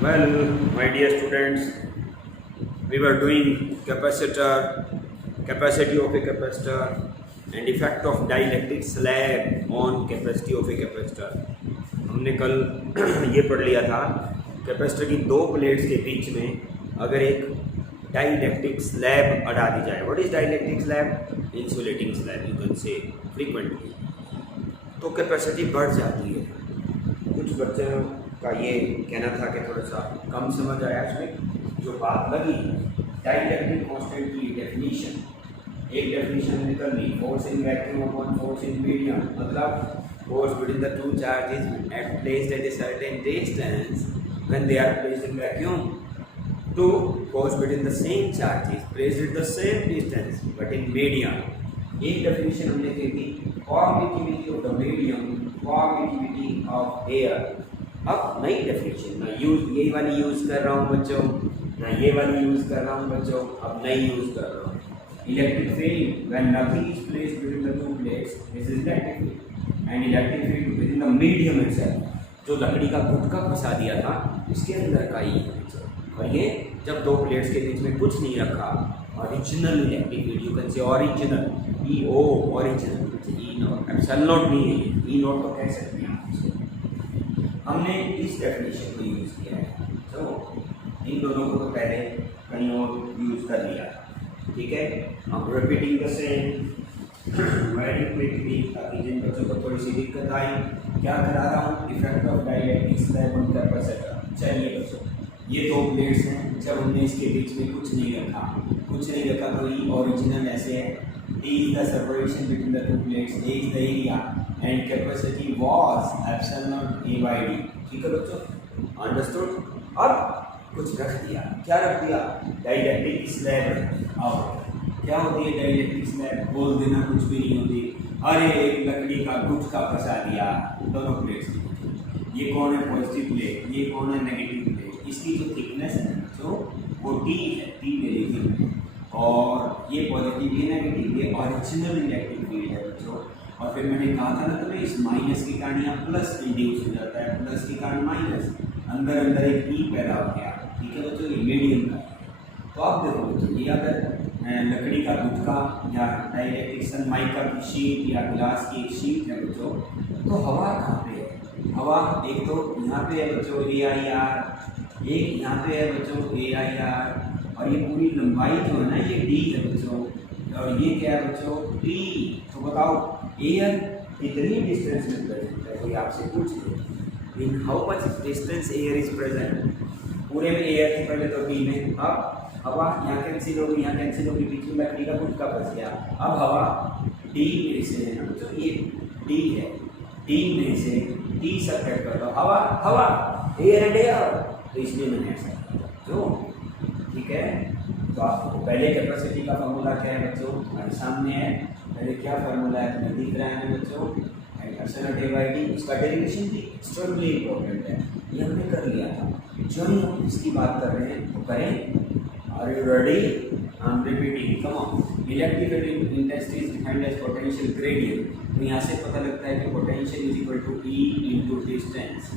Well, my dear students, we were doing capacitor, capacity of a capacitor, and effect of dielectric slab on capacity of a capacitor. हमने कल ये पढ़ लिया था capacitor की दो प्लेट्स के बीच में अगर एक डाइलेक्ट्रिक स्लैब अड़ा दी जाए. What is dielectric slab? Insulating slab you can से फ्रीक्वेंटली, तो कैपेसिटी बढ़ जाती है. कुछ बच्चों का ये कहना था कि थोड़ा सा कम समझ आया इसमें जो बात लगी. डाइलेक्ट्रिक कांस्टेंट की डेफिनेशन, एक डेफिनेशन निकल ली, force in vacuum upon force in medium, मतलब force between the two charges placed at a certain distance when they are placed in vacuum to force between the same charges placed at the same distance but in medium. एक definition हमने की थी permittivity of the medium, permittivity of air. अब नई definition मैं यही वाली use कर रहा हूँ बच्चों, मैं ये वाली यूज कर रहा हूँ बच्चों, अब नई यूज कर रहा हूँ. Electric field when nothing is placed between the two plates this is electric field. And electric field with in the medium itself, जो लकड़ी का गुटका फंसा दिया था इसके अंदर का ही है. और ये जब दो प्लेट्स के बीच में कुछ नहीं रखा, original electric field, you can say original, E O original, E not, epsilon not नहीं है, ई नॉट तो कह सकते हैं आप. हमने इस डेफिनेशन को यूज़ किया है, तो इन दोनों को तो पहले कहीं और यूज़ कर लिया. ठीक है, हम repeating the same very quickly ताकि जिन बच्चों को थोड़ी सी दिक्कत आई. क्या करा रहा हूँ? Effect of dielectric slab on capacitor. चलिए बच्चों, ये दो प्लेट्स हैं, जब हमने इसके बीच में कुछ नहीं रखा तो ये ओरिजिनल ऐसे है. D is the separation between the two plates, A is the area and capacity was epsilon naught A by D. ठीक है बच्चों, अंडरस्टूड. अब कुछ रख दिया, क्या रख दिया? Dielectric slab. अब क्या होती है डाइलेक्ट्रिक स्लैब? बोल देना कुछ भी नहीं होती. अरे एक लकड़ी का गुटका फंसा दिया दोनों प्लेट्स की. ये कौन है पॉजिटिव प्लेट, ये कौन है नेगेटिव प्लेट. इसकी जो थिकनेस है जो वो T है, T ले लीजिए, और ये पॉजिटिव ये नेगेटिव, ये ओरिजिनल इलेक्ट्रिक फील्ड है बच्चों. और फिर मैंने कहा था ना तुम्हें, इस माइनस के कारण यहाँ प्लस इंड्यूस हो जाता है, प्लस के कारण माइनस, अंदर एक ई पैदा हो गया. ठीक है बच्चों, ये मीडियम का. तो आप देखो बच्चों, ये अगर लकड़ी का गुटका या डाइलेक्ट्रिक सनमाइका की शीट या ग्लास की एक शीट है बच्चों, तो हवा कहाँ पे है? हवा एक तो यहाँ पे है बच्चों AIR, एक यहाँ पे है बच्चों AIR, और ये पूरी लंबाई जो है ना ये D है बच्चों, और ये क्या है बच्चों? T. तो बताओ एयर कितनी डिस्टेंस में प्रेजेंट है? कोई आपसे पूछ ले, in how much distance air is present? पूरे में एयर थी पहले तो D में, अब हवा यहाँ कैंसिल होगी, यहाँ कैंसिल होगी, बीच में लकड़ी का गुटका फंस गया. अब हवा D में से है ना बच्चों, ये D है, D में से T सब्ट्रैक्ट कर दो, हवा एयर एंड एयर, तो इसलिए मैंने ऐसा किया. तो ठीक है, तो आपको पहले कैपेसिटी का फॉर्मूला क्या है बच्चों? हमारे सामने है. पहले क्या फॉर्मूला है तुम्हें दिख रहा है ना बच्चों? Epsilon not A by D. इसका डेरिवेशन भी एक्सट्रीमली इंपॉर्टेंट है, ये हमने कर लिया था. जो हम इसकी बात कर रहे हैं वो करें. Are you ready? I'm repeating. Come on. Electric field intensity is defined as potential gradient. तो यहाँ से पता लगता है कि potential is equal to E into distance.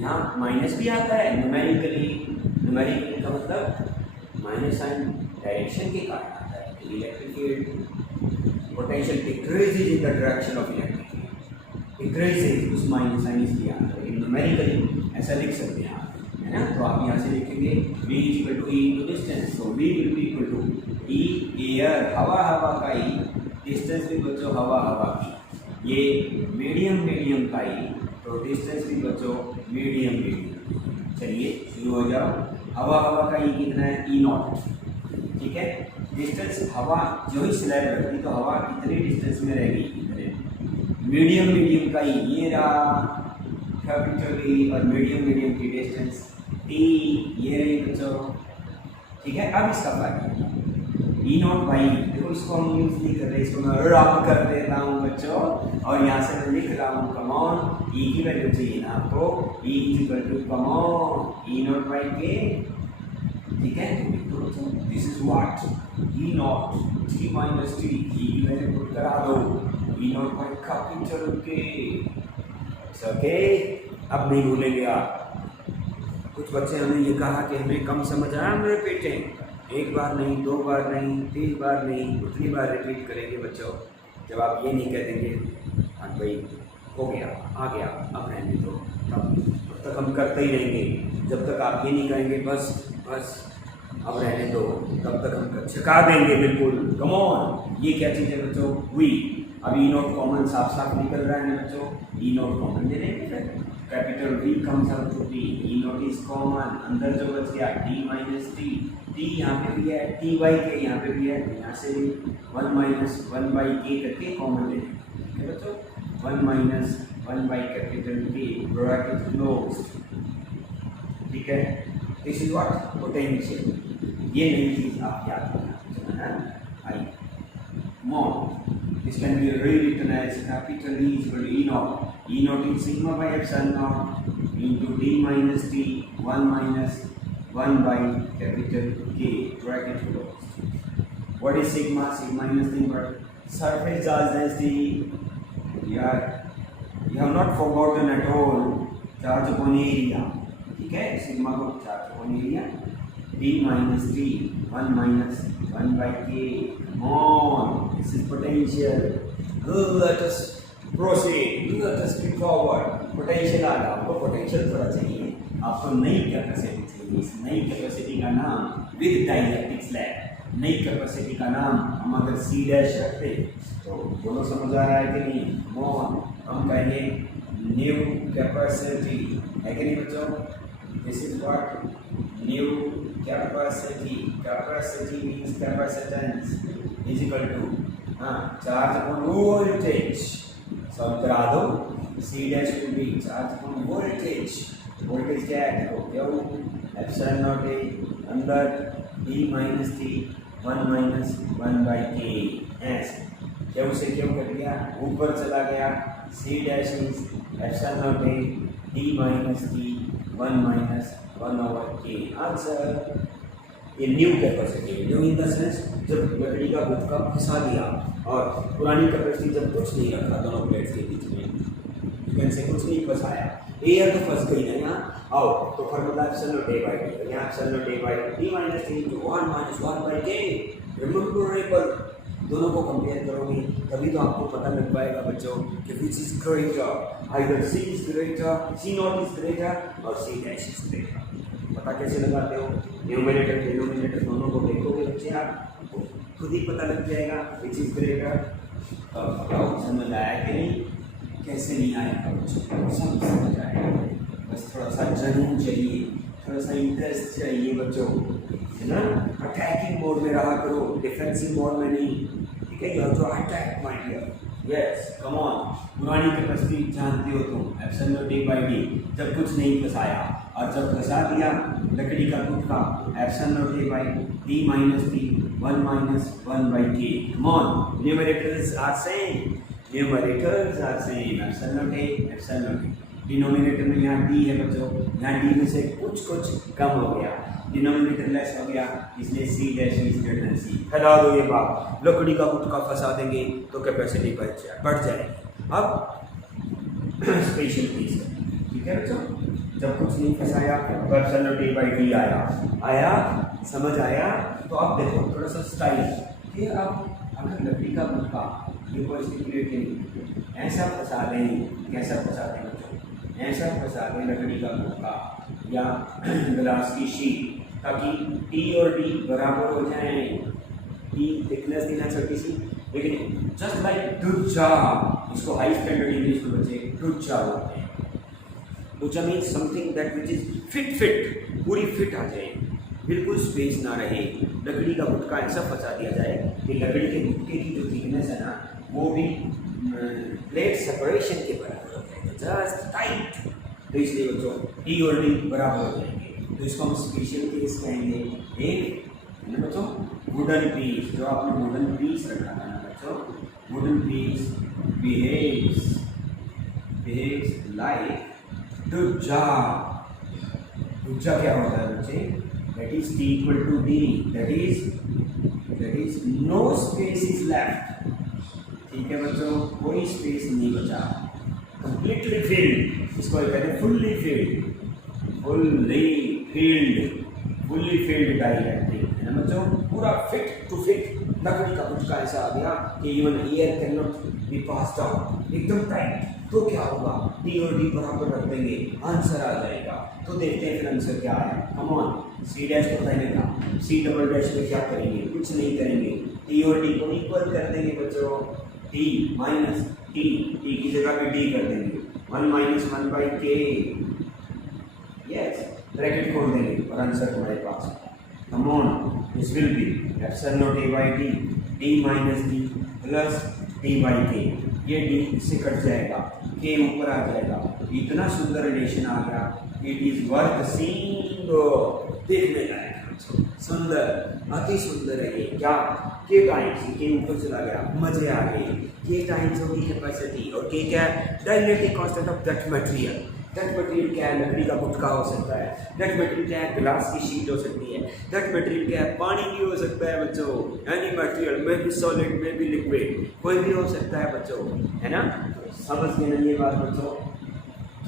यहाँ माइनस भी आता है न्यूमेरिकली का मतलब माइनस साइन डायरेक्शन के कारण आता है. Electric field potential decreases in the direction of electric field, decreases उस माइनस साइन इसलिए आता है. लेकिन न्यूमेरिकली ऐसा लिख सकते हैं आप, है ना. तो आप यहाँ से लिखेंगे V is equal to E into distance. तो V will be equal to E air, हवा का ही, डिस्टेंस भी बच्चों हवा की, ये मीडियम का ही, तो डिस्टेंस भी बच्चों मीडियम. चलिए शुरू हो जाओ. हवा का ही कितना है? E not. ठीक है, डिस्टेंस हवा जो ही स्लैब रखती तो हवा कितनी डिस्टेंस में रहेगी? इतने. मीडियम का ही ये रहा कैपिटल E, और मीडियम की डिस्टेंस T ये रही बच्चों. ठीक है, अब इसका फायदा E नॉट बाई, देखो इसको हम यूज नहीं कर रहे, इसको मैं रब कर देता हूँ बच्चों, और यहाँ से मैं लिख रहा हूँ कम ऑन. E की वैल्यू चाहिए ना आपको, E is equal to come on E not by K. ठीक है, this is what E not T minus T. E की वैल्यू पुट करा दो, E not by capital K. Okay, अब नहीं भूलेंगे आप. कुछ बच्चे हमें ये कहा कि हमें कम समझ आया, हम रिपीटें, एक बार नहीं, 2 बार नहीं, 3 बार नहीं, उतनी बार रिपीट करेंगे बच्चों। जब आप ये नहीं कह देंगे हाँ भाई हो गया, आ गया, अब रहने दो, तब तक हम करते ही रहेंगे। जब तक आप ये नहीं कहेंगे बस बस अब रहने दो, तब तक हम छिका देंगे बिल्कुल। कम ऑन, ये क्या चीज़ है बच्चों? वी। अब ई नोट कॉमन साफ साफ निकल रहा है ना बच्चों, ई नोट कॉमन ले लेंगे फिर। Capital V comes out to T, E not is common, अंदर जो बच गया टी माइनस टी, टी यहाँ पे भी है, टी बाई के यहाँ पे भी है, यहाँ से भी 1 माइनस 1 बाई के करके कॉमन ले लेंगे बच्चों। 1 माइनस 1 बाई कैपिटल के, ब्रैकेट क्लोज्ड, ठीक है। This is what? पोटेंशियल। ये नई चीज आप याद रखना। आई mod, this can be rewritten as capital E is equal to E naught. E naught is sigma by epsilon naught into d minus t 1 minus 1 by capital K bracket closed. What is sigma? Sigma is nothing but surface charge density. You have not forgotten at all charge upon area. ठीक है, sigma को charge upon area, d minus t 1 minus 1 by k. On, this is potential. Let us proceed. Let us move forward. Potential आ रहा, आपको potential थोड़ा चाहिए, आपको नई capacity चाहिए। इस नई कैपेसिटी का नाम विद डाइलेक्ट्रिक स्लैब, नई कैपेसिटी का नाम हम अगर C डैश रखते तो दोनों समझ आ रहा है कि नहीं? ऑन, हम कहेंगे न्यू कैपेसिटी, है कि नहीं बच्चों? This is what new capacity. Capacity means capacitance is equal to charge upon voltage. सब करा दो, C dash will be charge upon voltage. Voltage क्या है? देखो क्यों एप्सिलॉन नॉट ए अंदर d minus t 1 minus 1 by k, ऐसे क्यों से क्यों कर दिया, ऊपर चला गया। C dash is epsilon not A d minus t 1 minus 1 over k. Answer ये new capacity, new in the sense जब लकड़ी का गुटका फंसा दिया, और पुरानी कैपेसिटी जब कुछ नहीं रखा दोनों प्लेट्स के बीच में, से कुछ नहीं फंसाया, एयर तो फंस गई ना यहाँ, आओ तो formula epsilon not a by d, यहाँ epsilon not a by d minus t into 1 minus 1 by k. रिमेंबरेबल, दोनों को कंपेयर करोगे तभी तो आपको पता लग पाएगा बच्चों कि which is greater, either C is greater, C not is greater और C डैश इज ग्रेटर। पता कैसे लगाते हो? न्यूमरेटर डिनोमिनेटर दोनों को देखोगे बच्चे, आप खुद ही पता लग जाएगा विच इज ग्रेटर। बताओ समझ आया कि नहीं? कैसे नहीं आएगा बच्चों? सब समझ आएगा, बस थोड़ा सा जुनून चाहिए, थोड़ा सा इंटरेस्ट चाहिए बच्चों, है ना। अटैकिंग मोड में रहा करो, डिफेंसिव मोड में नहीं, ठीक है। You have to attack my dear, yes come on. पुरानी कैपेसिटी जानते हो तुम, epsilon not a by d, जब कुछ नहीं फंसाया और जब फंसा दिया लकड़ी का गुटका, epsilon not a by d minus t 1 minus 1 by k. Come on, numerators are same, numerators are same, epsilon not a, epsilon not a। Denominator में यहाँ d है बच्चों, यहाँ d में से कुछ कम हो गया, डिनोमिनेटर लेस हो गया, इसलिए C dash is greater then C। फैला दो ये बात, लकड़ी का गुटका फंसा देंगे तो कैपेसिटी बढ़ जाएगी। अब स्पेशल केस है, ठीक है बच्चों, जब कुछ नहीं फंसाया तो epsilon not a by d आया, समझ आया। तो अब देखो थोड़ा सा स्टाइल, कि अब अगर लकड़ी का गुटका ऐसा फंसा दें, कैसा फंसा दें बच्चों? ऐसा फंसा दें लकड़ी का गुटका या ग्लास की शीट, ताकि T और D बराबर हो जाए। T थिकनेस देना छोटी सी, लेकिन जस्ट लाइक डुच्चा, इसको हाई स्टैंडर्ड इंग्लिश में बच्चे डुच्चा बोलते हैं। डुच्चा means something that which is fit, पूरी फिट आ जाए, बिल्कुल स्पेस ना रहे। लकड़ी का गुटका ऐसा फंसा दिया जाए कि लकड़ी के गुटके की जो थिकनेस है ना, वो भी प्लेट सेपरेशन के बराबर हो जाएगा, जस्ट टाइट। तो इसलिए बच्चों T और D बराबर हो जाएंगे, तो इसको हम स्पेशल केस कहेंगे। एक बच्चों वुडन पीस, जो आपने वुडन पीस रखा था ना बच्चों, वुडन पीस बिहेव्स लाइक डुच्चा। डुच्चा क्या होता है बच्चे? That is T equal to D, that is no space is left, ठीक है बच्चों, कोई स्पेस नहीं बचा, कंप्लीटली फिल्ड, इसको कहते हैं fully filled. Fully field dielectric है ना बच्चों, पूरा फिट टू फिट। लकड़ी का गुटका ऐसा आ गया कि even air can not be passed out, एकदम टाइट। तो क्या होगा, टी और डी बराबर रख देंगे, आंसर आ जाएगा। तो देखते हैं फिर आंसर क्या आया। कम ऑन, सी डैश तो पहले था, सी डबल डैश में क्या करेंगे, कुछ नहीं करेंगे, टी और डी को इक्वल कर देंगे बच्चों। टी माइनस टी, टी की जगह पे डी कर देंगे, 1 minus 1 by K, yes, bracket खोल देंगे और आंसर हमारे पास। Come on, this will be epsilon not A by D, D minus D plus D by K. ये डी इससे कट जाएगा, के ऊपर आ जाएगा। इतना सुंदर रिलेशन आ गया, इट इज वर्थ सीइंग। देखने लायक, सुंदर, अति सुंदर है ये। क्या, के टाइम्स, के ऊपर चला गया, मजे आ गए। के टाइम्स होगी कैपेसिटी, और के क्या है, dielectric constant of that material. That material क्या है, लकड़ी का गुटका हो सकता है। दैट मटेरियल क्या है, ग्लास की शीट हो सकती है। दैट मटेरियल क्या है, पानी भी हो सकता है बच्चों। एनी मटेरियल में भी सॉलिड में भी लिक्विड, कोई भी हो सकता है बच्चों, है ना। समझ गए ना ये बात बच्चों,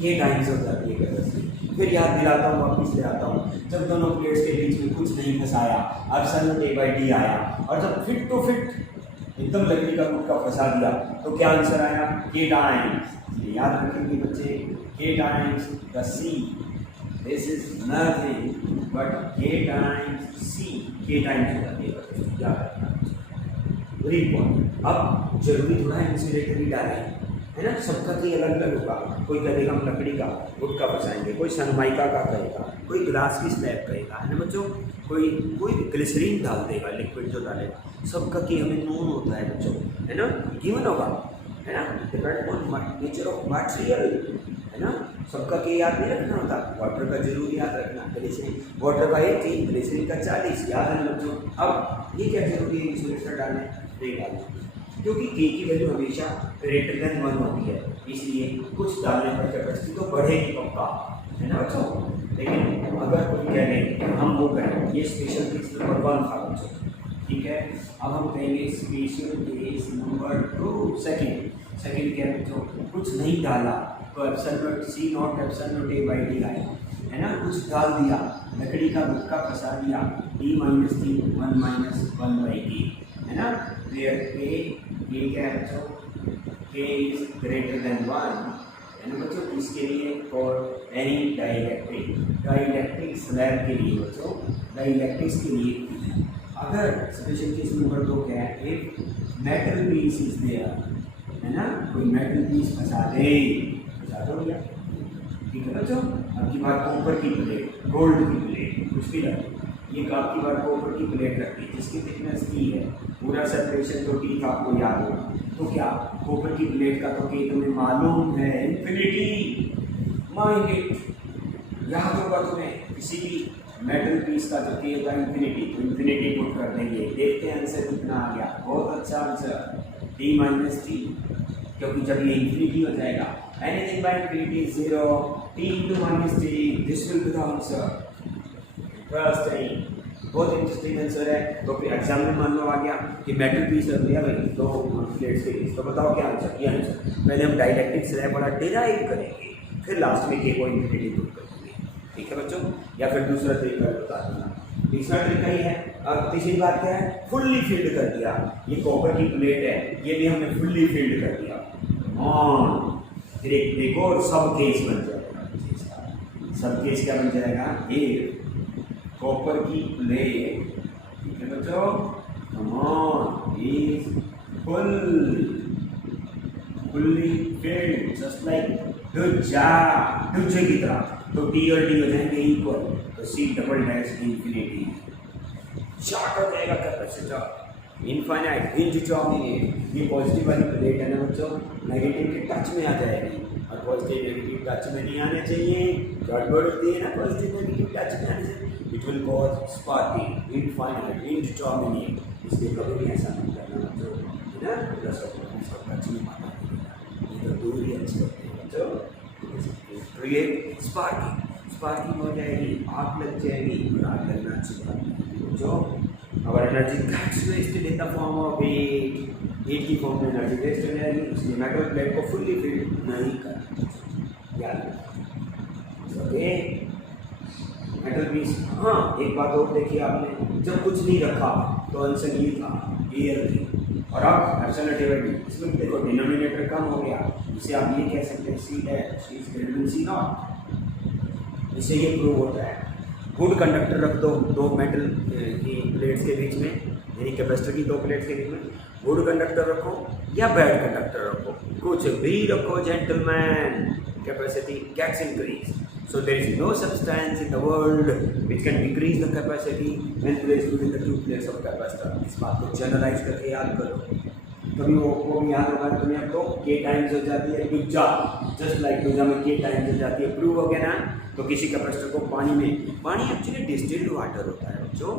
ये टाइम्स हो जाती है कैपेसिटी। फिर याद दिलाता हूँ, वापस ले आता हूँ। जब दोनों प्लेट्स के बीच में कुछ नहीं फंसाया, epsilon not A by D आया, और जब फिट टू फिट एकदम लकड़ी का गुटका फंसा दिया, तो क्या आंसर आया, के टाइम्स। याद रखेंगे बच्चे, K times the C, this is nothing but K times C. K times हो जाती है, याद रखना। Very important. अब जरूरी थोड़ा इंसुलेटर ही डालें, है ना। सबका कहीं अलग अलग होगा। कोई कहेगा हम लकड़ी का गुटका फंसाएंगे, कोई सनमाइका का कहेगा, कोई ग्लास की स्लैब कहेगा, है ना बच्चों। कोई ग्लिसरीन डाल देगा, लिक्विड जो डालेगा। सबका की हमें नोन होता है बच्चों, है ना, गिवन होगा, है ना, depend on nature of material, है ना। सबका के याद नहीं रखना होता। वाटर का जरूर याद रखना, ग्लिसरीन वाटर का 18, ग्लिसरीन का 40, याद है बच्चों। अब ये क्या जरूरी है इंसुलेटर डालने, नहीं डालना, क्योंकि के की वैल्यू हमेशा ग्रेटर देन 1 होती है, इसलिए कुछ डालने पर कैपेसिटी तो बढ़ेगी पक्का, है ना बच्चों। लेकिन अगर कोई कह रहे हम वो करें, ये स्पेशल केस नंबर 1 था बच्चों, ठीक है। अब हम कहेंगे स्पेशल केस नंबर 2, सेकंड क्या है बच्चों, कुछ नहीं डाला तो epsilon not C not epsilon not A by D आया, है ना। कुछ डाल दिया, लकड़ी का गुटका फंसा दिया, D minus D 1 minus 1 by के, है ना। वेयर के क्या है बच्चों, के इज ग्रेटर देन 1, है ना बच्चों। इसके लिए और एनी डाइलेक्ट्रिक स्लैब के लिए बच्चों, डाइलेक्ट्रिक्स के लिए अगर स्पेशल केस नंबर 2 क्या है, एक मेटल पीस इज देयर, है ना। कोई मेटल पीस फंसा दो भैया, ठीक है बच्चों। अब की बार कॉपर की प्लेट, गोल्ड की प्लेट, कुछ भी रख ये आपकी बार कॉपर की प्लेट रखती है जिसकी थिकनेस टी है, पूरा सेपरेशन तो टी था, आपको याद होगा। तो क्या कॉपर की प्लेट का तो के तुम्हें मालूम है, इन्फिनिटी, माइंड इट, याद होगा तुम्हें। किसी भी मेटल पीस का जो के होगा इन्फिनिटी, तो इन्फिनिटी पुट कर देंगे। देखते हैं आंसर कितना आ गया, बहुत अच्छा आंसर, डी माइनस टी, क्योंकि जब ये इन्फिनिटी हो जाएगा, anything by infinity 0, T into minus T, this will be the answer. Interesting, बहुत इंटरेस्टिंग आंसर है। तो फिर एग्जाम में मान लो आ गया कि मेटल पीस रख दिया भाई, तो प्लेट्स के पीस, तो बताओ क्या आंसर, ये आंसर। पहले हम डाइलेक्ट्रिक स्लैब वाला डिराइव करेंगे, फिर लास्ट में के को इन्फिनिटी पुट करेंगे, ठीक है बच्चों। या फिर दूसरा तरीका बता दूंगा, तीसरा तरीका ये है। अब तीसरी बात क्या है, फुल्ली फील्ड कर दिया। ये कॉपर की प्लेट है, ये भी हमने फुल्ली फील्ड कर दिया ऑन। फिर एक और सब केस बन जाएगा। सब केस क्या बन जाएगा, एक कॉपर की प्लेट, ठीक है बच्चों, कम on, is fully field just like दूजे की तरह। तो टी और डी हो जाएंगे इक्वल, तो C double dash infinity, short हो जाएगा कैपेसिटर, इनफाइनाइट, इनडिटरमिनेट। ये पॉजिटिव वाली प्लेट है ना बच्चों, नेगेटिव के टच में आ जाएगी, और पॉजिटिव नेगेटिव टच में नहीं आने चाहिए। गड़बड़ होती है ना पॉजिटिव नेगेटिव टच में आने से, it will cause sparking, infinite, indeterminate. इसलिए कभी भी ऐसा नहीं करना बच्चों, है ना। प्लस इसका टच में माना ये तो दूर ही अच्छी होती है बच्चों। क्रिएट स्पार्किंग हो जाएगी, आग लग जाएगी, और आग लगना अच्छी बात है बच्चों। our energy gets wasted in the form of heat की फॉर्म में एनर्जी वेस्ट हो जाएगी, इसलिए मेटल प्लेट को फुल्ली फिल नहीं करना, याद रखना। Okay, metal piece. हाँ, एक बात और देखिए आपने, जब कुछ नहीं रखा तो आंसर ये था, एयर थी। और अब एब्सोल्यूट डी, इसमें देखो डिनोमिनेटर कम हो गया, इसे आप ये कह सकते हैं C dash is greater than C not. इससे ये प्रूव होता है। गुड कंडक्टर रख दो दो मेटल की प्लेट्स के बीच में, यानी कैपेसिटर की दो प्लेट्स के बीच में, गुड कंडक्टर रखो या बैड कंडक्टर रखो, कुछ भी रखो gentleman, capacity gets increased. So there is no substance in the world which can decrease the capacity when placed within the two plates of capacitor. इस बात को जनरलाइज करके याद करो, कभी वो भी याद होगा तुम्हें। अब तो के टाइम्स हो जाती है डुज्जा, जस्ट लाइक डुज्जा में के टाइम्स हो जाती है, प्रूव हो गया ना। तो किसी कैपेसिटर को पानी में, पानी एक्चुअली डिस्टिल्ड वाटर होता है बच्चों,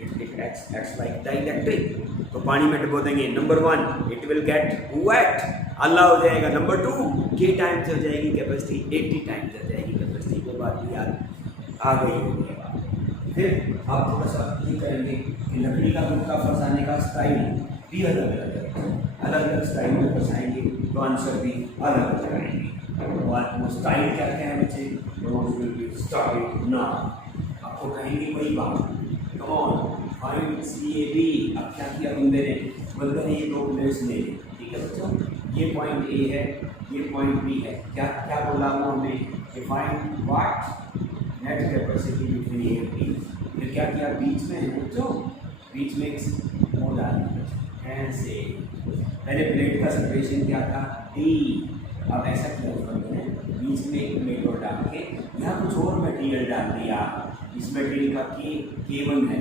इट एक्ट्स लाइक डाइलेक्ट्रिक। तो पानी में डुबो देंगे, number 1 it will get wet, अल्लाह हो जाएगा। नंबर 2 के टाइम्स हो जाएगी कैपेसिटी, 80 टाइम्स हो जाएगी कैपेसिटी। वो बात भी याद आ गई होगी। फिर आप थोड़ा सा ये करेंगे कि लकड़ी का गुटका फंसाने का स्टाइल भी अलग अलग स्टाइल में फंसाएंगे तो आंसर भी अलग लगाएंगे। और वो स्टाइल क्या क्या है बच्चे, स्टार्ट नाउ। आपको कहेंगे वही बात, कम ऑन फाइंड CAB। अब क्या किया बंदे ने ये दो प्लेट्स ले ली, ठीक है बच्चों, ये पॉइंट A है, ये पॉइंट B है। क्या क्या बोला वो हमें, find what net capacity between A और B। फिर क्या किया, बीच में है बच्चों, बीच में एक मोड़ डाला ऐसे। पहले प्लेट का सेपरेशन क्या था, D। अब ऐसा किया उस बंदे ने, बीच में एक प्लेट और डाल के यहाँ कुछ और मटेरियल डाल दिया। इस मटेरियल का K1 है,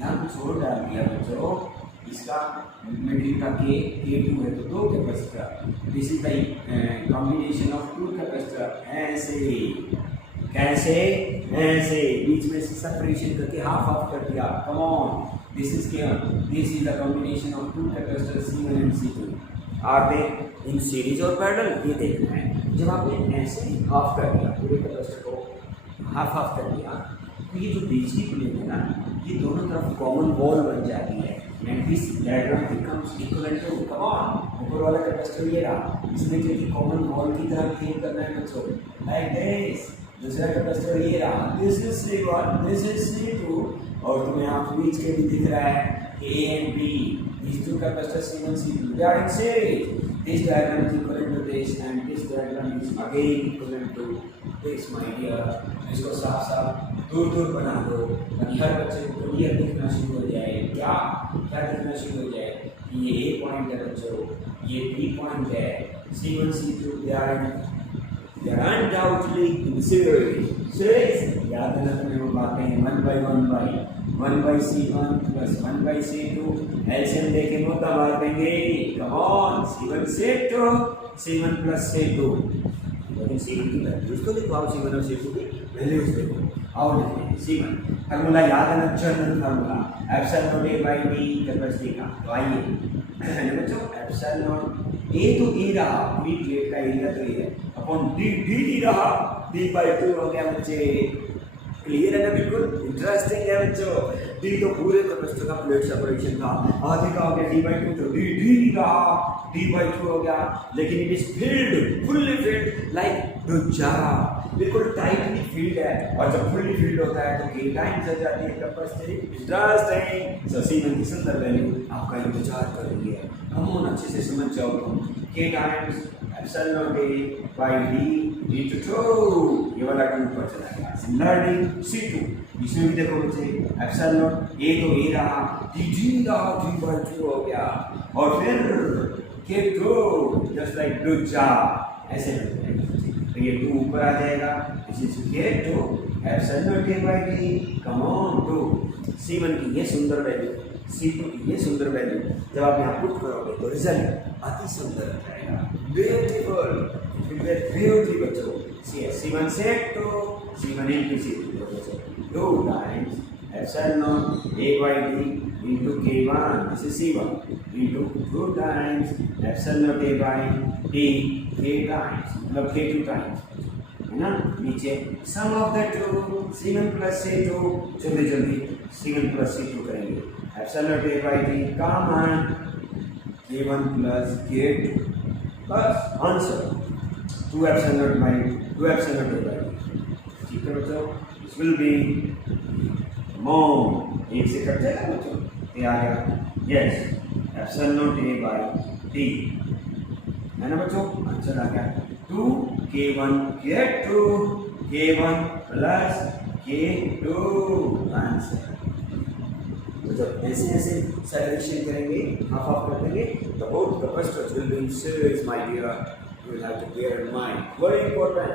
यहाँ कुछ और डाल दिया बच्चों, इसका मटेरियल का K2 है, तो दो capacitor. This is the combination of two capacitor. ऐसे बीच में सेपरेशन करके हाफ कर दिया। Come on, this is the combination of two capacitor C1 and C2। Are they in series और पैरेलल, ये देखना है। जब आपने ऐसे हाफ कर दिया, पूरे कैपेसिटर को हाफ कर दिया, तो ये जो बीच की प्लेट है ना, ये दोनों तरफ कॉमन वॉल बन जाती है। And this diagram becomes equivalent to, come on, ऊपर वाला कैपेसिटर ये रहा, इसमें जो कि कॉमन वॉल की तरह बिहेव करना है बच्चों, लाइक दिस। दूसरा कैपेसिटर ये रहा, this is C1, this is C2, और तुम्हें यहाँ बीच के भी दिख रहा है A and B, these two capacitors C1 C2, they are in series. This diagram is equivalent to this and this diagram is again equivalent to this, my dear. इसको साफ दूर बना दो ताकि हर बच्चे को क्लियर दिखना शुरू हो जाए। क्या दिखना शुरू हो जाए कि ये A पॉइंट है बच्चों, ये B पॉइंट है, C1 C2 they are undoubtedly in series। याद है ना तुम्हें वो बातें, 1 by C1 plus 1 by C2, LCM देके मोटा मार देंगे। Come on, C1 plus C2, लेकिन C1 की वैल्यूज तो लिखो, C1 और C2 की वैल्यूज देखो। आओ लिखें C1 फार्मूला याद है ना, general formula epsilon A by D capacity का। तो आइए बच्चों, एप्सिलॉन A तो A रहा, पूरी प्लेट का एरिया तो ये है, अपॉन D रहा, D by 2 हो गया बच्चे। क्लियर है ना, बिल्कुल इंटरेस्टिंग है बच्चों। D तो पूरे कैपेसिटर का प्लेट सेपरेशन था, आधे का हो गया D by 2, तो D रहा, D by 2 हो गया। लेकिन it is filled, fully filled like डुज्जा, बिल्कुल टाइटली फील्ड है। और जब फुल्ली फील्ड होता है तो K टाइम्स हो जाती है कैपेसिटी। इंटरेस्टिंग। सो C1 की सुंदर वैल्यू आपका इंतजार कर रही है। हम अच्छे से समझ जाओ तुम, K times epsilon A by D into 2, ये वाला 2 पर चला गया। सिमिलरली C2, इसमें भी देखो बच्चे, एप्सिलॉन A तो A रहा, D रहा, D by 2 हो गया। और फिर K2 जस्ट लाइक डुज्जा, ऐसे तो ये 2 ऊपर आ जाएगा। This is K2 epsilon A by D। Come on, 2 C1 की ये सुंदर वैल्यू, C2 की ये सुंदर वैल्यू जब आप यहाँ पुट करोगे तो रिजल्ट अति सुंदर हो जाएगा। ब्यूटीफुल, ब्यूटी बच्चों। C1 से तो C1 into C2 बच्चों, 2 times epsilon A by D into K1, this is C1, into 2 times epsilon A by D, K times, मतलब K2 times, है ना। नीचे सम of the 2, C1 plus C2, जल्दी C1 plus C2 करेंगे। Epsilon A by D common, K1 plus K2 बस answer 2 epsilon A by D। ठीक है बच्चों, दिस विल बी मोर, एक से कट जाएगा बच्चों, ये आ गया yes epsilon not A by T, है ना बच्चों, आंसर आ गया 2k1 k2 k1 plus k2 answer. तो जब ऐसे ऐसे सेपरेशन करेंगे, हाफ हाफ कर देंगे, तो both capacitors will be in series my dear, you will have to bear in mind, very important.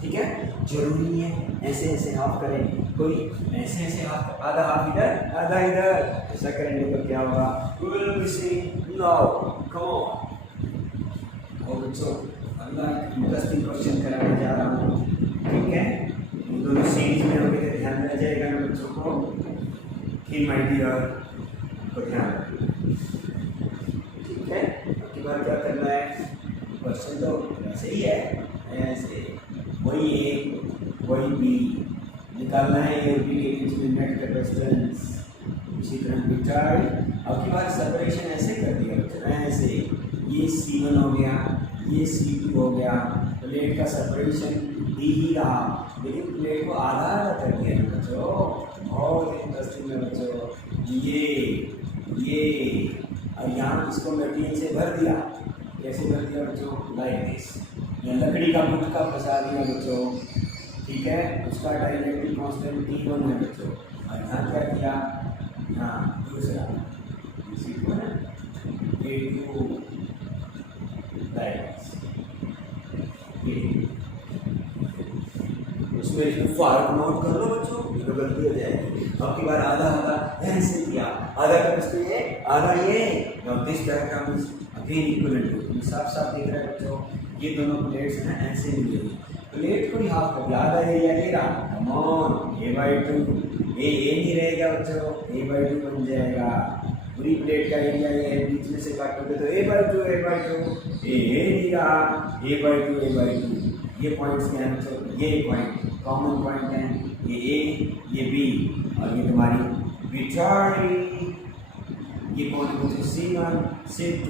ठीक है, जरूरी नहीं है ऐसे ऐसे हाफ करें, कोई ऐसे ऐसे हाफ, आधा हाफ इधर आधा इधर, ऐसा करेंगे तो क्या होगा, we will be seeing now, come on. और बच्चों अगला इंटरेस्टिंग क्वेश्चन कराने जा रहा हूँ, ठीक है, इन दोनों सीरीज में होंगे तो ध्यान रह जाएगा ना बच्चों को कि माय डियर को ध्यान रखना, ठीक है। अब की बार क्या करना है, क्वेश्चन तो ऐसे ही है, ऐसे वही ए वही बी निकालना है, ए और बी के बीच में नेट कैपेसिटेंस, इसी तरह बिटाई। अब की बार सेपरेशन ऐसे कर दिया बच्चों, ऐसे ये C1 हो गया, ये C2 हो गया, प्लेट का सेपरेशन डी ही रहा, लेकिन प्लेट को आधा आधा कर दिया ना बच्चों, बहुत इंटरेस्टिंग है बच्चों। ये और यहाँ इसको मटेरियल से भर दिया, कैसे भर दिया बच्चों, लाइक दिस, या लकड़ी का मुटका फंसा दिया बच्चों, ठीक है, उसका डाइलेक्ट्रिक कांस्टेंट T1 है बच्चों। और यहाँ क्या किया, यहाँ दूसरा C2 है K2 उसमें फर्क नोट कर लो बच्चों, तो गलती हो जाएगी। अब की बार आधा आधा ऐसे किया, आधा कैपेसिटी ये आधा ये, now this diagram is again equivalent to, साफ साफ दिख रहा है बच्चों, ये दोनों प्लेट्स हैं ऐसे मिलेंगी, प्लेट को ही हाफ कर दिया, आधा एरिया ले रहा, कम ऑन, a/2 ए नहीं रहेगा बच्चों, a/2 बन जाएगा, पूरी प्लेट का एरिया ये है, बीच में से काटोगे तो a/2 ए नहीं रहा, a/2 ये पॉइंट्स क्या हैं बच्चों, ये पॉइंट कॉमन पॉइंट हैं, ये ए ये बी, और ये तुम्हारी बिटाई, ये कौन है बच्चों, C1 C2,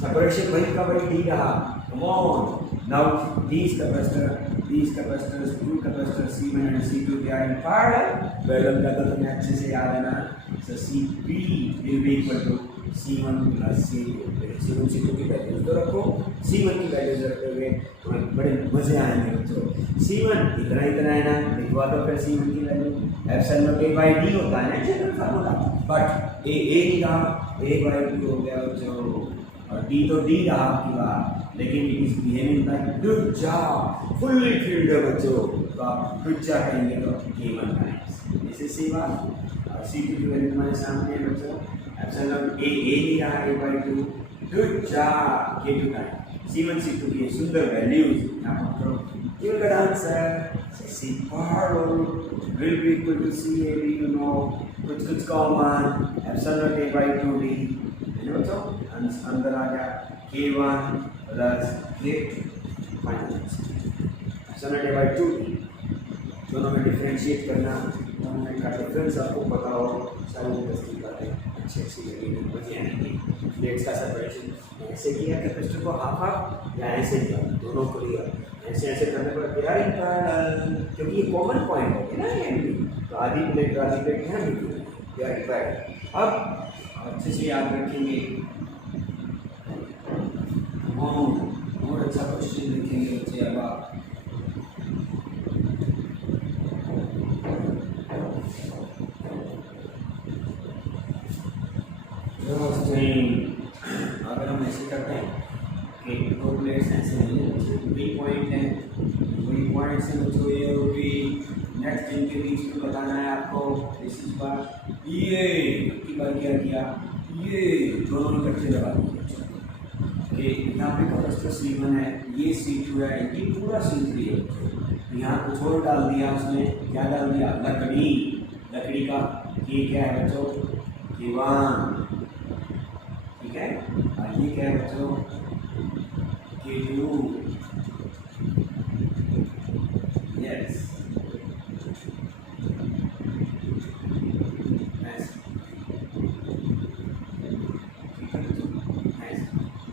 सेपरेशन वही का वही डी रहा, come on, now these capacitors, two capacitors C1 and C2 they are in parallel का तो तुम्हें अच्छे से याद है ना, so CP will be equal to C1 plus C2, C1 C2 की वैल्यूज तो रखो, C1 की वैल्यूज रखते हुए तुम्हें बड़े मजे आएंगे बच्चों। C1 इतना है ना, लिखवा दो फिर C1 की value, epsilon not A by D होता है ना जनरल फार्मूला, बट A नहीं रहा, A/2 हो गया बच्चों, और D तो D रहा आपकी बात, लेकिन इट इज बिहेविंग लाइक टुच्चा, फुल्ली फील्ड है बच्चों, तो आप टुच्चा कहेंगे तो K1 times, this is C1, और C2 की वैल्यू हमारे सामने है बच्चों, एप्सिलॉन A नहीं रहा, A/2 टुच्चा K2 times, C1 C2 की सुंदर वैल्यूज यहाँ पर करो, you will get answer, C parallel will be equal to CAB, you know, कुछ कॉमन, एप्सिलॉन A/2D, है ना बच्चों, अंदर आ गया K1 plus K2 minus epsilon A/2D, दोनों में डिफरेंशिएट करना, दोनों का डिफरेंस आपको पता हो, सारी इंटरेस्टिंग बातें अच्छी लगेगी, मजे आएंगे। प्लेट्स का सेपरेशन ऐसे किया कैपेसिटर को हाफ हाफ, या ऐसे किया, दोनों को लिया, ऐसे करने पर तैयार ही, क्योंकि ये कॉमन पॉइंट है ना, ये भी तो आधी प्लेट यहाँ भी तैयार। अब अच्छे से याद रखेंगे, और अच्छा क्वेश्चन लिखेंगे बच्चे। अब आप अगर हम ऐसे करते हैं कि दो प्लेट्स ऐसे हैं, बी पॉइंट है, वही पॉइंट से बच्चों ए और बी नेक्स्ट जिनके बीच में बताना है आपको, इस बार ये की बार क्या किया, ये दोनों इकट्ठे लगा दिए बच्चों कि यहाँ पे कैपेसिटर C1 है, ये C2 है, ये पूरा C3 है बच्चों, यहाँ कुछ और डाल दिया, उसने क्या डाल दिया, लकड़ी का, ये क्या है बच्चों, K1, ठीक है, और ये क्या है बच्चों, K2, यस,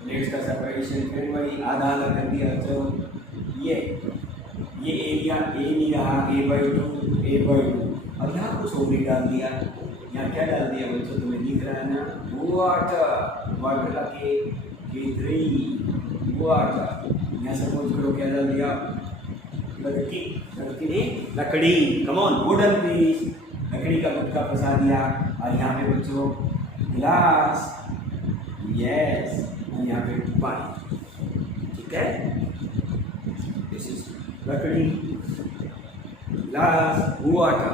प्लेट्स का सेपरेशन फिर वही आधा आधा कर दिया बच्चों, ये एरिया A/2 अब यहाँ कुछ और भी डाल दिया। यहाँ क्या डाल दिया बच्चों, तुम्हें दिख रहा है ना, वाटर, वाटर का K3 वाटर। यहाँ सपोज करो क्या डाल दिया, लकड़ी, लकड़ी नहीं लकड़ी, कम ऑन वुडन प्लीज, लकड़ी का गुटका फंसा दिया। और यहाँ पे बच्चों गिलास, यस, और यहाँ पे पानी, ठीक है, दिस इज लकड़ी, गिलास, वाटर।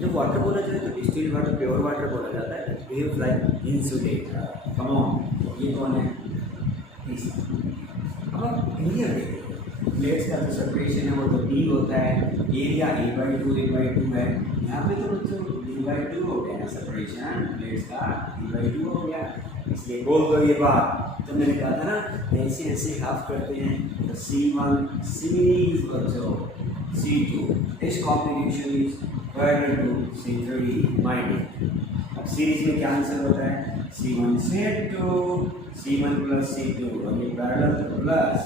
जब वाटर बोला जाए तो डिस्टिल्ड वाटर, प्योर वाटर बोला जाता है, behaves like insulator. Come on, ये कौन है, अब आप क्लियर देखिए, प्लेट्स का जो सेपरेशन है वो तो D होता है, एरिया A/2 है। यहाँ पे तो बच्चों D/2 हो गया ना सेपरेशन, प्लेट्स का D/2 हो गया, इसलिए बोल दो ये बात। तो मैंने कहा था ना ऐसे ऐसे हाफ करते हैं, तो C1 सीरीज बच्चों, C2 this combination is parallel to C3 minus. अब सीरीज में क्या आंसर होता है, C1 C2, C1 plus C2, और ये parallel plus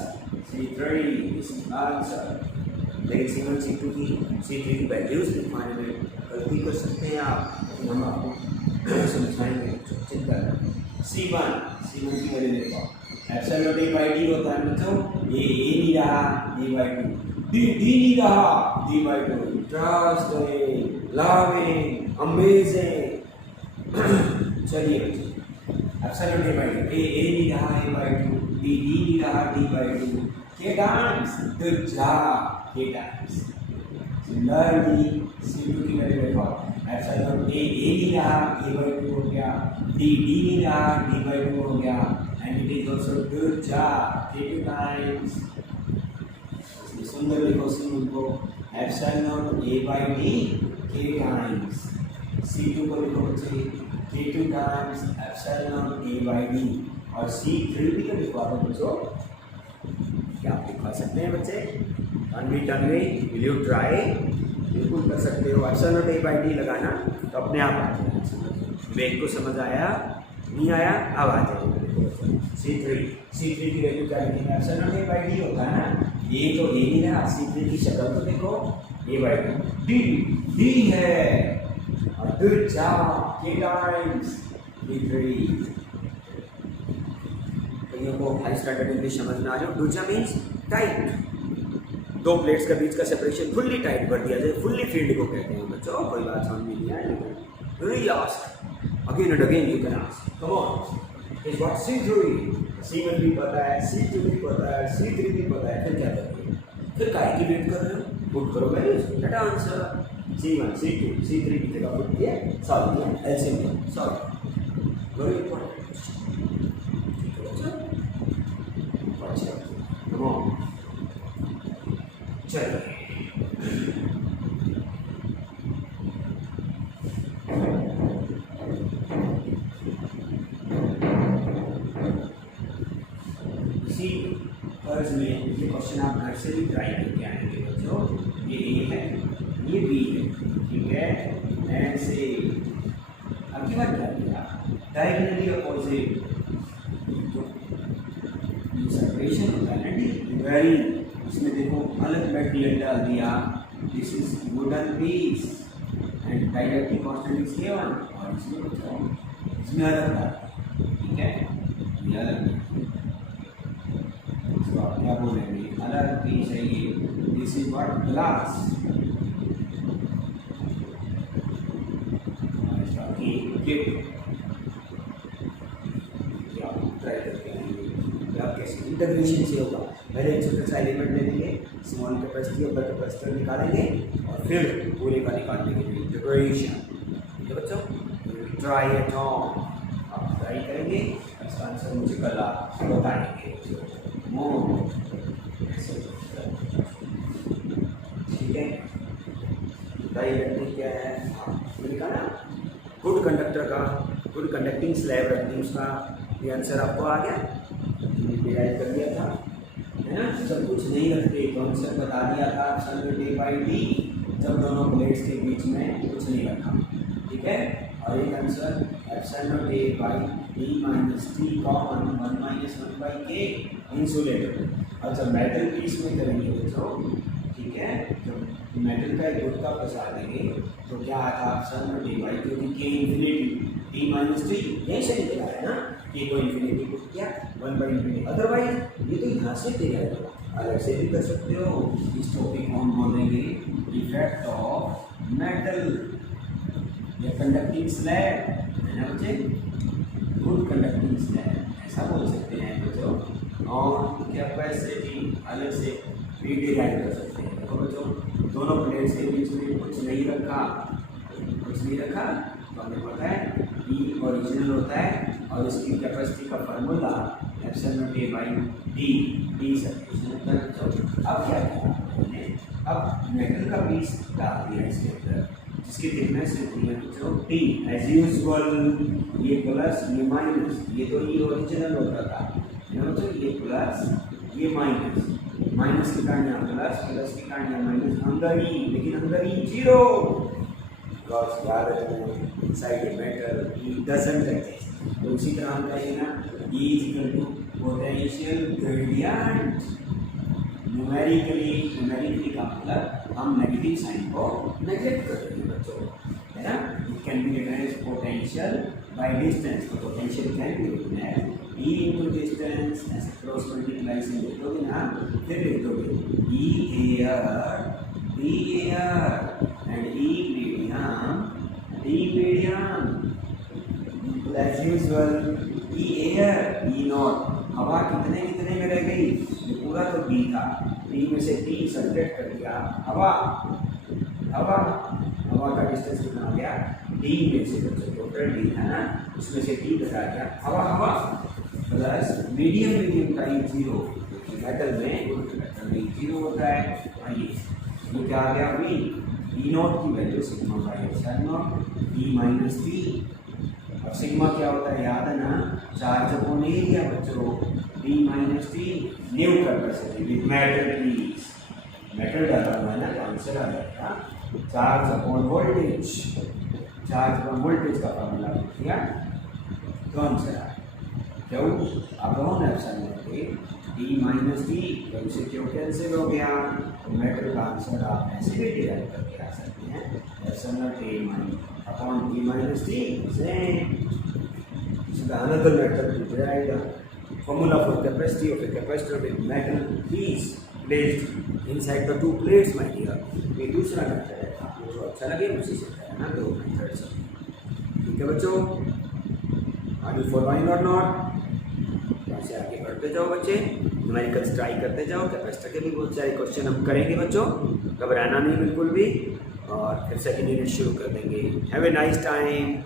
C3, this is answer. लेकिन C1 C3 की वैल्यूज लिखवाने में गलती कर सकते हैं आप, लेकिन हम आपको समझाएंगे, चिंता करें। C1 की वैल्यू देखो, एप्सिलॉन A/D होता है बच्चों, ये A नहीं रहा, D/2, D नहीं रहा, D/2, इंटरेस्टिंग, लविंग, अमेजिंग। चलिए बच्चों, एप्सिलॉन A/D, A नहीं रहा, A/2, D नहीं रहा, D/2, K times, good job, K times. Similarly C2 की वैल्यू देखो, एप्सिलॉन A नहीं रहा, A/2 हो गया, D नहीं रहा, D/2 हो गया, and it is also good job, K2 times। सुंदर लिखो C1 को, epsilon A/D K times, C2 को लिखो बच्चे K2 टाइम्स एप्सिलॉन A/D, और C3 भी तो लिखवा दो बच्चों, क्या आप लिखवा सकते हैं बच्चे, टर्न में विल यू ट्राई, बिल्कुल कर सकते हो। एप्सिलॉन A/D लगाना तो अपने आप आ जाएगा, मेरे को समझ आया, नहीं आया, अब आ जाएगा। C3 की वैल्यू क्या लिखेंगे, एप्सिलॉन A/D होता है ना, ये तो A नहीं रहा, C3 की शक्ल तो देखो, A/2, D है, और good job, K times D3। कईयों को हाई स्टैंडर्ड इंग्लिश समझ में आ जाओ, डूजा मीन्स टाइट, दो प्लेट्स के बीच का सेपरेशन फुल्ली टाइट कर दिया जाए, फुल्ली फील्ड को कहते हैं बच्चों। कोई बात समझ में नहीं आए, re-ask again and again, you can ask, come on, is what C1 भी पता है, C2 भी पता है, C3 भी पता है, फिर क्या करते हो, फिर काहे की वेट कर रहे हो, पुट करो values, that answer. C1 C2 C3 की जगह पुट किया, सॉल्व किया, LCM solve, very important question, अच्छा, कम ऑन, चलिए इसी कर्ज में ये क्वेश्चन आप घर से भी ट्राई करके आएंगे बच्चों। ये A है, ये B है, ठीक है, ऐसे अब की बात क्या किया, डायगोनली अपोजिट सेपरेशन होता है ना, वेरी, इसमें देखो अलग मटेरियल डाल दिया, this is wooden piece and dielectric constant is K1, और इसमें कुछ इसमें अलग था, ठीक है, ये अलग है, इसको आप क्या बोलेंगे, अलग पीस है ये, this is what, glass, try करके आएंगे आप कैसे इंटीग्रेशन से होगा। पहले एक छोटा सा एलिमेंट ले लेंगे, स्मॉल कैपेसिटी और बड़ा कैपेसिटर निकालेंगे, और फिर पूरे का निकालने के लिए इंटीग्रेशन, ठीक है बच्चों, ट्राई एट होम, आप ट्राई करेंगे, इसका आंसर मुझे कल आप बताएंगे, ठीक है। डाइलेक्ट्रिक क्या है, मैंने कहा ना, गुड कंडक्टर का, गुड कंडक्टिंग स्लैब रखती है, उसका ये आंसर आपको आ गया, डिराइव कर दिया था, है ना, जब कुछ नहीं रखते तो आंसर बता दिया था, एप्सिलॉन A/D, जब दोनों प्लेट्स के बीच में कुछ नहीं रखा, ठीक है, और एक answer epsilon A/D minus T common 1 - 1/K insulator. और जब मेटल पीस में करेंगे बच्चों, ठीक है, जब मेटल का एक गुड का फंसा देंगे तो क्या आता ऑप्शन में डी वाई, क्योंकि के इन्फिनिटी डी माइनस टी यही से निकला है ना, के को इन्फिनिटी को क्या 1/इन्फिनिटी। अदरवाइज ये तो यहाँ से दे जाएगा, अलग से भी कर सकते हो। इस टॉपिक को हम बोलेंगे इफेक्ट ऑफ मेटल या कंडक्टिंग स्लैब, है ना बच्चे, गुड कंडक्टिंग स्लैब ऐसा बोल सकते हैं बच्चों। और कैपेसिटी अलग से भी डिराइव कर सकते हैं। देखो बच्चों दोनों प्लेट्स के बीच में कुछ नहीं रखा, तो हमें पता है ई ओरिजिनल होता है और इसकी कैपेसिटी का formula epsilon A by D substitution होता है बच्चों। अब क्या किया हमने, अब मेटल का पीस डाल दिया इसके अंदर जिसकी थिकनेस होती है बच्चों टी एज यूजुअल, ये प्लस ये माइनस, ये तो ई ओरिजिनल होता था बच्चों, ये प्लस ये माइनस की कहानियाँ प्लस की कहानियाँ माइनस, अंदर ही लेकिन अंदर ही जीरो, बिकॉज याद रखना inside a metal E doesn't exist. तो उसी तरह हम कहेंगे ना E is equal to potential gradient. Numerically का मतलब हम नेगेटिव साइन को नेगलेक्ट कर रहे हैं बच्चों, है ना। It can be written as potential by distance, तो potential can be written as E into distance, ऐसे क्रॉस मल्टीप्लाई से लिख दोगे ना, फिर लिख दोगे E air D air and E medium as usual, E air E naught, हवा कितने में रह गई, ये पूरा तो डी था, डी में से टी सब्ट्रैक्ट कर दिया, हवा का डिस्टेंस कितना हो गया, डी में से टोटल डी था ना, उसमें से टी घटा दिया, हवा प्लस मीडियम का ई जीरो, मेटल में जीरो होता है। आइए ये क्या आ गया वी, ई नॉट की value sigma by epsilon not E minus T. अब सिग्मा क्या होता है याद है ना, चार्ज अपॉन एरिया बच्चों, D minus T new capacity with metal please, metal डाला हुआ है ना तो आंसर आ जाएगा charge upon voltage, charge upon voltage का फॉर्मूला किया तो आंसर आ क्यों upon epsilon not D minus T, तो इसे क्यों कैंसिल हो गया, तो मेटल का आंसर आप ऐसे भी डिराइव करके आ सकते हैं epsilon not a minus upon D minus T same. Another metal to derive the formula for capacity of a capacitor with metal is placed inside the two plates, my dear. ये दूसरा method है, आपको जो अच्छा लगे उसी से करना, दो मेथड्स ठीक है बच्चों। आर यू फॉलोइंग और नॉट? यहाँ से आगे बढ़ते जाओ बच्चे, न्यूमेरिकल्स ट्राई करते जाओ, कैपेसिटर के भी बहुत सारे क्वेश्चन हम करेंगे बच्चों, घबराना नहीं बिल्कुल भी, और फिर सेकेंड यूनिट शुरू कर देंगे। Have a nice time.